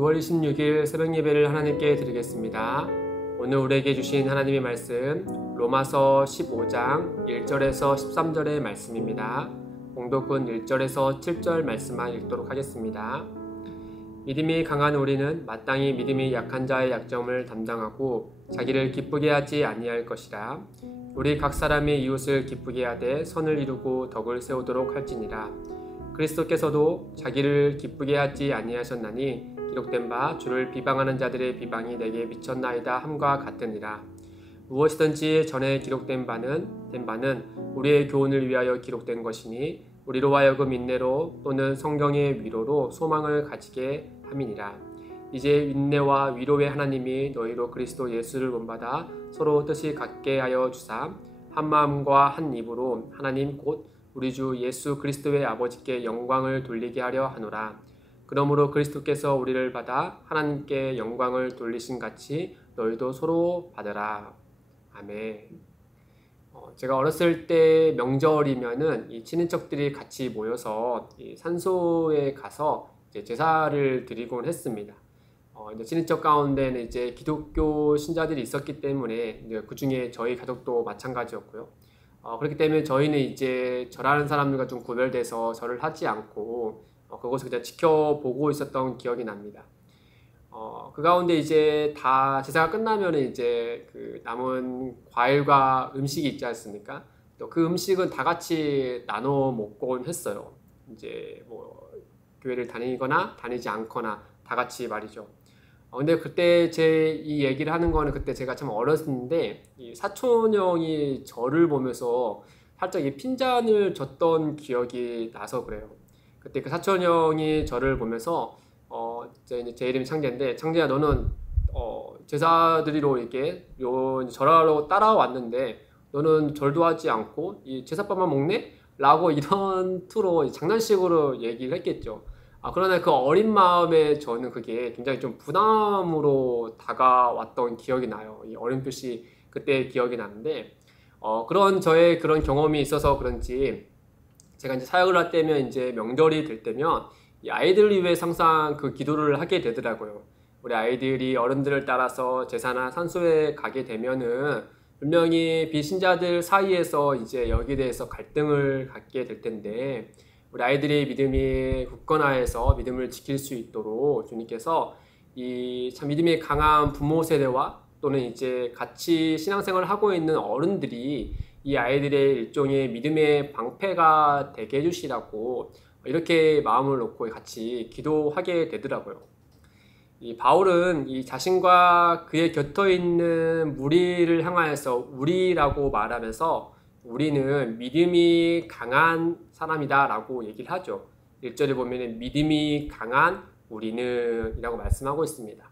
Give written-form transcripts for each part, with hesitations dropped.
6월 26일 새벽 예배를 하나님께 드리겠습니다. 오늘 우리에게 주신 하나님의 말씀 로마서 15장 1절에서 13절의 말씀입니다. 봉독은 1절에서 7절 말씀만 읽도록 하겠습니다. 믿음이 강한 우리는 마땅히 믿음이 약한 자의 약점을 담당하고 자기를 기쁘게 하지 아니할 것이라. 우리 각 사람이 이웃을 기쁘게 하되 선을 이루고 덕을 세우도록 할지니라. 그리스도께서도 자기를 기쁘게 하지 아니하셨나니 기록된 바 주를 비방하는 자들의 비방이 내게 미쳤나이다 함과 같으니라. 무엇이든지 전에 기록된 바는 우리의 교훈을 위하여 기록된 것이니 우리로 하여금 인내로 또는 성경의 위로로 소망을 가지게 함이니라. 이제 인내와 위로의 하나님이 너희로 그리스도 예수를 본받아 서로 뜻이 같게 하여 주사 한 마음과 한 입으로 하나님 곧 우리 주 예수 그리스도의 아버지께 영광을 돌리게 하려 하노라. 그러므로 그리스도께서 우리를 받아 하나님께 영광을 돌리신 같이 너희도 서로 받으라. 아멘. 제가 어렸을 때 명절이면은 이 친인척들이 같이 모여서 이 산소에 가서 이제 제사를 드리곤 했습니다. 이제 친인척 가운데는 이제 기독교 신자들이 있었기 때문에 그 중에 저희 가족도 마찬가지였고요. 그렇기 때문에 저희는 이제 절하는 사람들과 좀 구별돼서 절을 하지 않고 그것을 그냥 지켜보고 있었던 기억이 납니다. 그 가운데 이제 다 제사가 끝나면 이제 그 남은 과일과 음식이 있지 않습니까? 또 그 음식은 다 같이 나눠 먹곤 했어요. 이제 뭐 교회를 다니거나 다니지 않거나 다 같이 말이죠. 근데 그때 제 이 얘기를 하는 거는 그때 제가 참 어렸는데 이 사촌 형이 저를 보면서 살짝 이 핀잔을 줬던 기억이 나서 그래요. 그때 그 사촌 형이 저를 보면서 제 이름이 창재인데, 창재야 너는 제사 드리러 이렇게 절하러 따라왔는데 너는 절도 하지 않고 이 제사밥만 먹네? 라고 이런 투로 장난식으로 얘기를 했겠죠. 그러나 그 어린 마음에 저는 그게 굉장히 좀 부담으로 다가왔던 기억이 나요. 이 어렴풋이 그때 기억이 나는데, 그런 저의 그런 경험이 있어서 그런지 제가 이제 사역을 할 때면 이제 명절이 될 때면 이 아이들을 위해 항상 그 기도를 하게 되더라고요. 우리 아이들이 어른들을 따라서 제사나 산소에 가게 되면은 분명히 비신자들 사이에서 이제 여기에 대해서 갈등을 갖게 될 텐데, 우리 아이들의 믿음이 굳건하여서 믿음을 지킬 수 있도록 주님께서 이 참 믿음이 강한 부모 세대와 또는 이제 같이 신앙생활을 하고 있는 어른들이 이 아이들의 일종의 믿음의 방패가 되게 해주시라고 이렇게 마음을 놓고 같이 기도하게 되더라고요. 이 바울은 이 자신과 그의 곁에 있는 무리를 향하여서 우리라고 말하면서 우리는 믿음이 강한 사람이다 라고 얘기를 하죠. 1절에 보면 믿음이 강한 우리는 이라고 말씀하고 있습니다.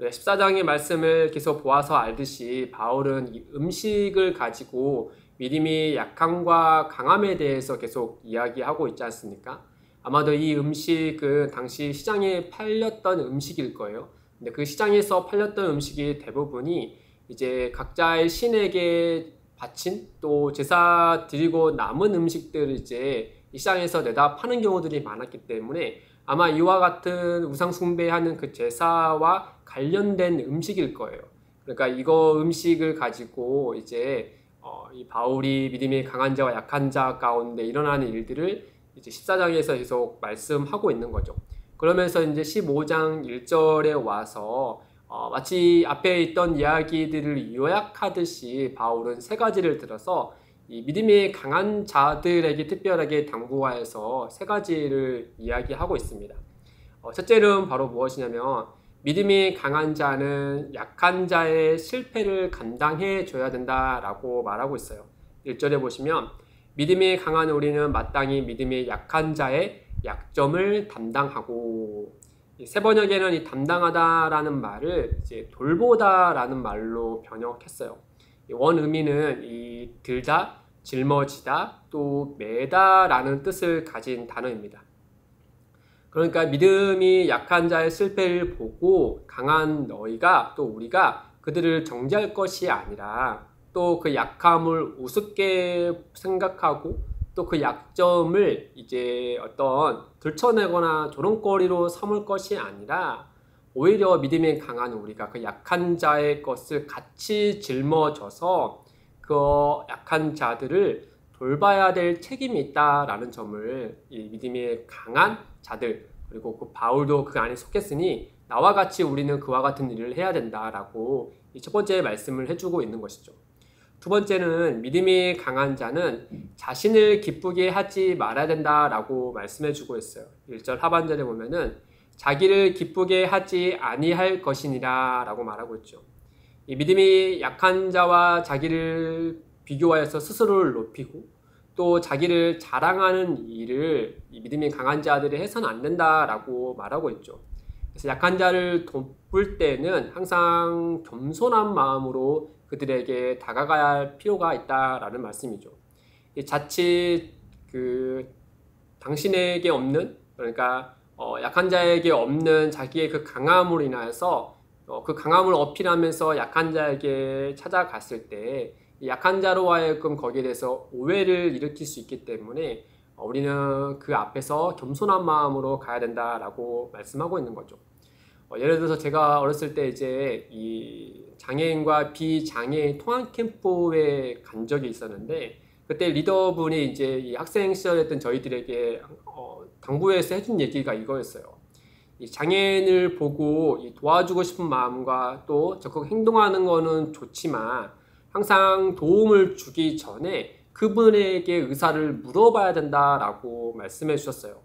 14장의 말씀을 계속 보아서 알듯이 바울은 이 음식을 가지고 믿음이 약함과 강함에 대해서 계속 이야기하고 있지 않습니까? 아마도 이 음식은 당시 시장에 팔렸던 음식일 거예요. 근데 그 시장에서 팔렸던 음식이 대부분이 이제 각자의 신에게 바친 또 제사 드리고 남은 음식들을 이제 이 시장에서 내다 파는 경우들이 많았기 때문에 아마 이와 같은 우상 숭배하는 그 제사와 관련된 음식일 거예요. 그러니까 이거 음식을 가지고 이제 이 바울이 믿음이 강한 자와 약한 자 가운데 일어나는 일들을 이제 14장에서 계속 말씀하고 있는 거죠. 그러면서 이제 15장 1절에 와서 마치 앞에 있던 이야기들을 요약하듯이 바울은 세 가지를 들어서 이 믿음이 강한 자들에게 특별하게 당부하여서 세 가지를 이야기하고 있습니다. 첫째는 바로 무엇이냐면 믿음이 강한 자는 약한 자의 실패를 감당해 줘야 된다라고 말하고 있어요. 1절에 보시면 믿음이 강한 우리는 마땅히 믿음이 약한 자의 약점을 담당하고, 세 번역에는 이 담당하다라는 말을 이제 돌보다라는 말로 번역했어요. 원 의미는 이 들다, 짊어지다, 또 매다라는 뜻을 가진 단어입니다. 그러니까 믿음이 약한 자의 실패를 보고 강한 너희가 또 우리가 그들을 정죄할 것이 아니라 또 그 약함을 우습게 생각하고 또 그 약점을 이제 어떤 들춰내거나 조롱거리로 삼을 것이 아니라 오히려 믿음이 강한 우리가 그 약한 자의 것을 같이 짊어져서 그 약한 자들을 돌봐야 될 책임이 있다라는 점을 이 믿음이 강한 자들, 그리고 그 바울도 그 안에 속했으니 나와 같이 우리는 그와 같은 일을 해야 된다라고 이 첫 번째 말씀을 해주고 있는 것이죠. 두 번째는 믿음이 강한 자는 자신을 기쁘게 하지 말아야 된다라고 말씀해주고 있어요. 1절 하반절에 보면은 자기를 기쁘게 하지 아니할 것이니라 라고 말하고 있죠. 이 믿음이 약한 자와 자기를 비교하여서 스스로를 높이고 또 자기를 자랑하는 일을 이 믿음이 강한 자들이 해서는 안 된다라고 말하고 있죠. 그래서 약한 자를 돕을 때는 항상 겸손한 마음으로 그들에게 다가가야 할 필요가 있다라는 말씀이죠. 자칫 당신에게 없는, 그러니까 약한 자에게 없는 자기의 그 강함으로 인하여서 그 강함을 어필하면서 약한 자에게 찾아갔을 때 약한 자로 하여금 거기에 대해서 오해를 일으킬 수 있기 때문에 우리는 그 앞에서 겸손한 마음으로 가야 된다라고 말씀하고 있는 거죠. 예를 들어서 제가 어렸을 때 이제 이 장애인과 비장애인 통합 캠프에 간 적이 있었는데 그때 리더분이 이제 이 학생 시절이었던 저희들에게 당부해서 해준 얘기가 이거였어요. 이 장애인을 보고 도와주고 싶은 마음과 또 적극 행동하는 거는 좋지만 항상 도움을 주기 전에 그분에게 의사를 물어봐야 된다라고 말씀해 주셨어요.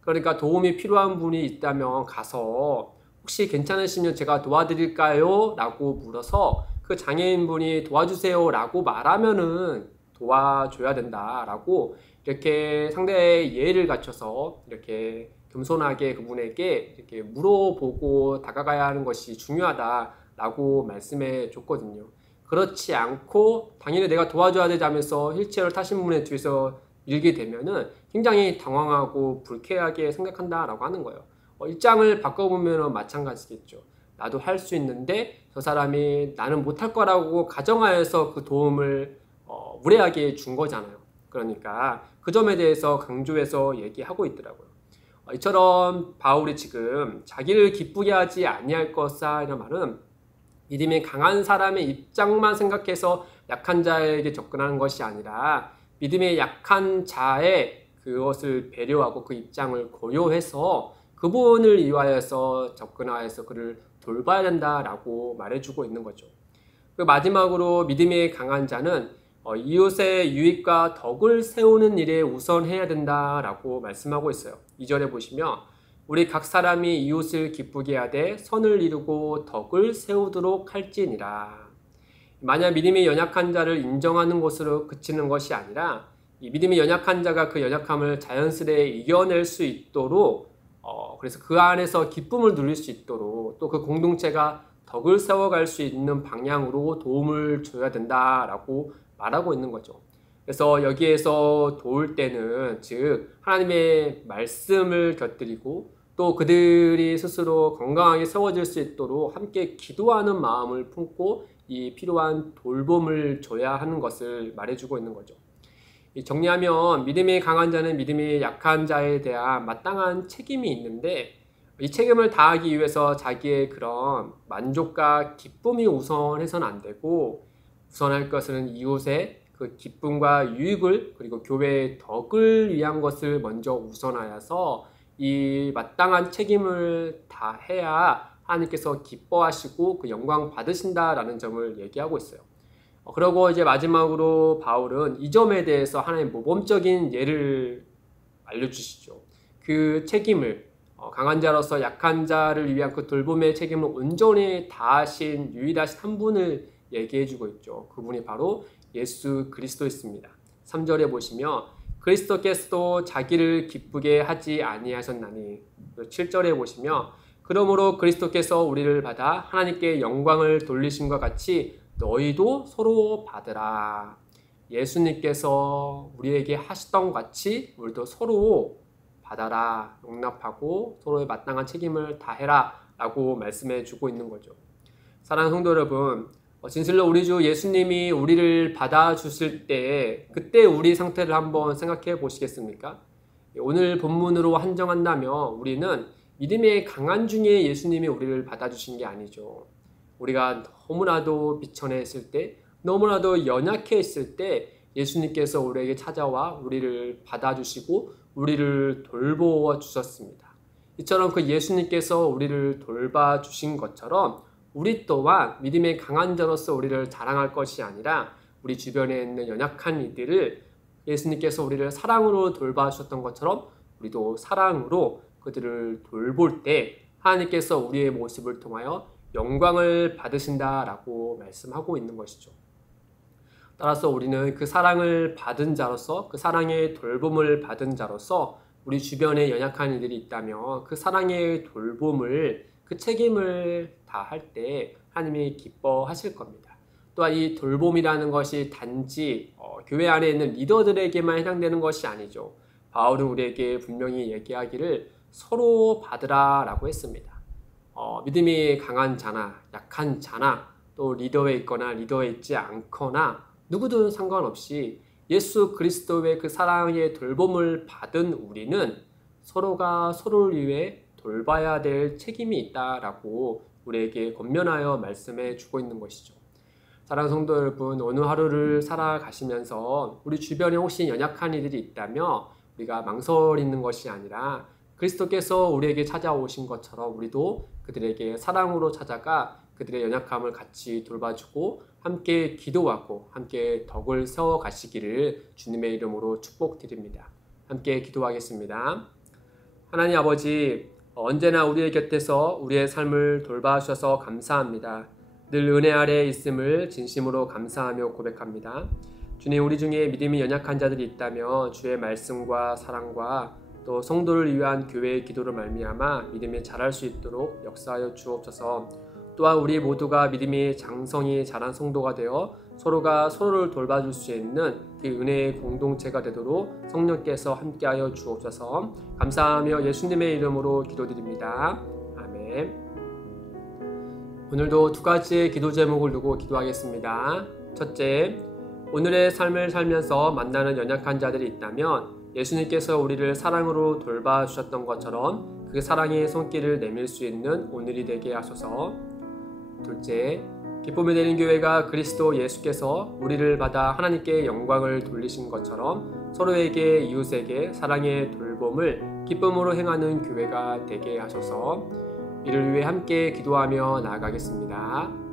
그러니까 도움이 필요한 분이 있다면 가서 혹시 괜찮으시면 제가 도와드릴까요? 라고 물어서 그 장애인분이 도와주세요 라고 말하면은 도와줘야 된다라고 이렇게 상대의 예의를 갖춰서 이렇게 겸손하게 그분에게 이렇게 물어보고 다가가야 하는 것이 중요하다라고 말씀해 줬거든요. 그렇지 않고 당연히 내가 도와줘야 되자면서 휠체어를 타신 분의 뒤에서 밀게 되면은 굉장히 당황하고 불쾌하게 생각한다라고 하는 거예요. 입장을 바꿔보면 마찬가지겠죠. 나도 할 수 있는데 저 사람이 나는 못할 거라고 가정하여서 그 도움을 무례하게 준 거잖아요. 그러니까 그 점에 대해서 강조해서 얘기하고 있더라고요. 이처럼 바울이 지금 자기를 기쁘게 하지 아니할 것이라 이런 말은 믿음이 강한 사람의 입장만 생각해서 약한 자에게 접근하는 것이 아니라 믿음의 약한 자의 그것을 배려하고 그 입장을 고려해서 그분을 위하여서 접근하여서 그를 돌봐야 된다라고 말해주고 있는 거죠. 그 마지막으로 믿음이 강한 자는 이웃의 유익과 덕을 세우는 일에 우선해야 된다라고 말씀하고 있어요. 2절에 보시면 우리 각 사람이 이웃을 기쁘게 하되 선을 이루고 덕을 세우도록 할지니라. 만약 믿음이 연약한 자를 인정하는 것으로 그치는 것이 아니라 이 믿음이 연약한 자가 그 연약함을 자연스레 이겨낼 수 있도록 그래서 그 안에서 기쁨을 누릴 수 있도록 또 그 공동체가 덕을 세워갈 수 있는 방향으로 도움을 줘야 된다라고 말하고 있는 거죠. 그래서 여기에서 도울 때는 즉 하나님의 말씀을 곁들이고 또 그들이 스스로 건강하게 세워질 수 있도록 함께 기도하는 마음을 품고 이 필요한 돌봄을 줘야 하는 것을 말해주고 있는 거죠. 정리하면 믿음이 강한 자는 믿음이 약한 자에 대한 마땅한 책임이 있는데 이 책임을 다하기 위해서 자기의 그런 만족과 기쁨이 우선해서는 안 되고 우선할 것은 이웃의 그 기쁨과 유익을 그리고 교회의 덕을 위한 것을 먼저 우선하여서 이 마땅한 책임을 다해야 하나님께서 기뻐하시고 그 영광 받으신다라는 점을 얘기하고 있어요. 그리고 이제 마지막으로 바울은 이 점에 대해서 하나의 모범적인 예를 알려주시죠. 그 책임을 강한 자로서 약한 자를 위한 그 돌봄의 책임을 온전히 다하신 유일하신 한 분을 얘기해주고 있죠. 그분이 바로 예수 그리스도였습니다. 3절에 보시면 그리스도께서도 자기를 기쁘게 하지 아니하셨나니 7절에 보시면 그러므로 그리스도께서 우리를 받아 하나님께 영광을 돌리심과 같이 너희도 서로 받으라. 예수님께서 우리에게 하시던 같이 우리도 서로 받아라. 용납하고 서로의 마땅한 책임을 다해라 라고 말씀해 주고 있는 거죠. 사랑하는 성도 여러분, 진실로 우리 주 예수님이 우리를 받아주실 때 그때 우리 상태를 한번 생각해 보시겠습니까? 오늘 본문으로 한정한다면 우리는 믿음의 강한 중에 예수님이 우리를 받아주신 게 아니죠. 우리가 너무나도 비천해 있을 때, 너무나도 연약해 있을 때 예수님께서 우리에게 찾아와 우리를 받아주시고 우리를 돌보아 주셨습니다. 이처럼 그 예수님께서 우리를 돌봐주신 것처럼 우리 또한 믿음의 강한 자로서 우리를 자랑할 것이 아니라 우리 주변에 있는 연약한 이들을 예수님께서 우리를 사랑으로 돌봐주셨던 것처럼 우리도 사랑으로 그들을 돌볼 때 하나님께서 우리의 모습을 통하여 영광을 받으신다라고 말씀하고 있는 것이죠. 따라서 우리는 그 사랑을 받은 자로서, 그 사랑의 돌봄을 받은 자로서 우리 주변에 연약한 이들이 있다면 그 사랑의 돌봄을, 그 책임을 다할 때 하나님이 기뻐하실 겁니다. 또한 이 돌봄이라는 것이 단지 교회 안에 있는 리더들에게만 해당되는 것이 아니죠. 바울은 우리에게 분명히 얘기하기를 서로 받으라 라고 했습니다. 믿음이 강한 자나 약한 자나 또 리더에 있거나 리더에 있지 않거나 누구든 상관없이 예수 그리스도의 그 사랑의 돌봄을 받은 우리는 서로가 서로를 위해 돌봐야 될 책임이 있다라고 우리에게 권면하여 말씀해 주고 있는 것이죠. 사랑하는 성도 여러분, 오늘 하루를 살아가시면서 우리 주변에 혹시 연약한 이들이 있다면 우리가 망설이는 것이 아니라 그리스도께서 우리에게 찾아오신 것처럼 우리도 그들에게 사랑으로 찾아가 그들의 연약함을 같이 돌봐주고 함께 기도하고 함께 덕을 세워 가시기를 주님의 이름으로 축복드립니다. 함께 기도하겠습니다. 하나님 아버지, 언제나 우리의 곁에서 우리의 삶을 돌봐주셔서 감사합니다. 늘 은혜 아래에 있음을 진심으로 감사하며 고백합니다. 주님, 우리 중에 믿음이 연약한 자들이 있다면 주의 말씀과 사랑과 또 성도를 위한 교회의 기도를 말미암아 믿음이 자랄 수 있도록 역사하여 주옵소서. 또한 우리 모두가 믿음이 장성이 자란 성도가 되어 서로가 서로를 돌봐줄 수 있는 그 은혜의 공동체가 되도록 성령께서 함께하여 주옵소서. 감사하며 예수님의 이름으로 기도드립니다. 아멘. 오늘도 두 가지의 기도 제목을 두고 기도하겠습니다. 첫째, 오늘의 삶을 살면서 만나는 연약한 자들이 있다면 예수님께서 우리를 사랑으로 돌봐주셨던 것처럼 그 사랑의 손길을 내밀 수 있는 오늘이 되게 하소서. 둘째, 기쁨이 되는 교회가 그리스도 예수께서 우리를 받아 하나님께 영광을 돌리신 것처럼 서로에게 이웃에게 사랑의 돌봄을 기쁨으로 행하는 교회가 되게 하소서. 이를 위해 함께 기도하며 나아가겠습니다.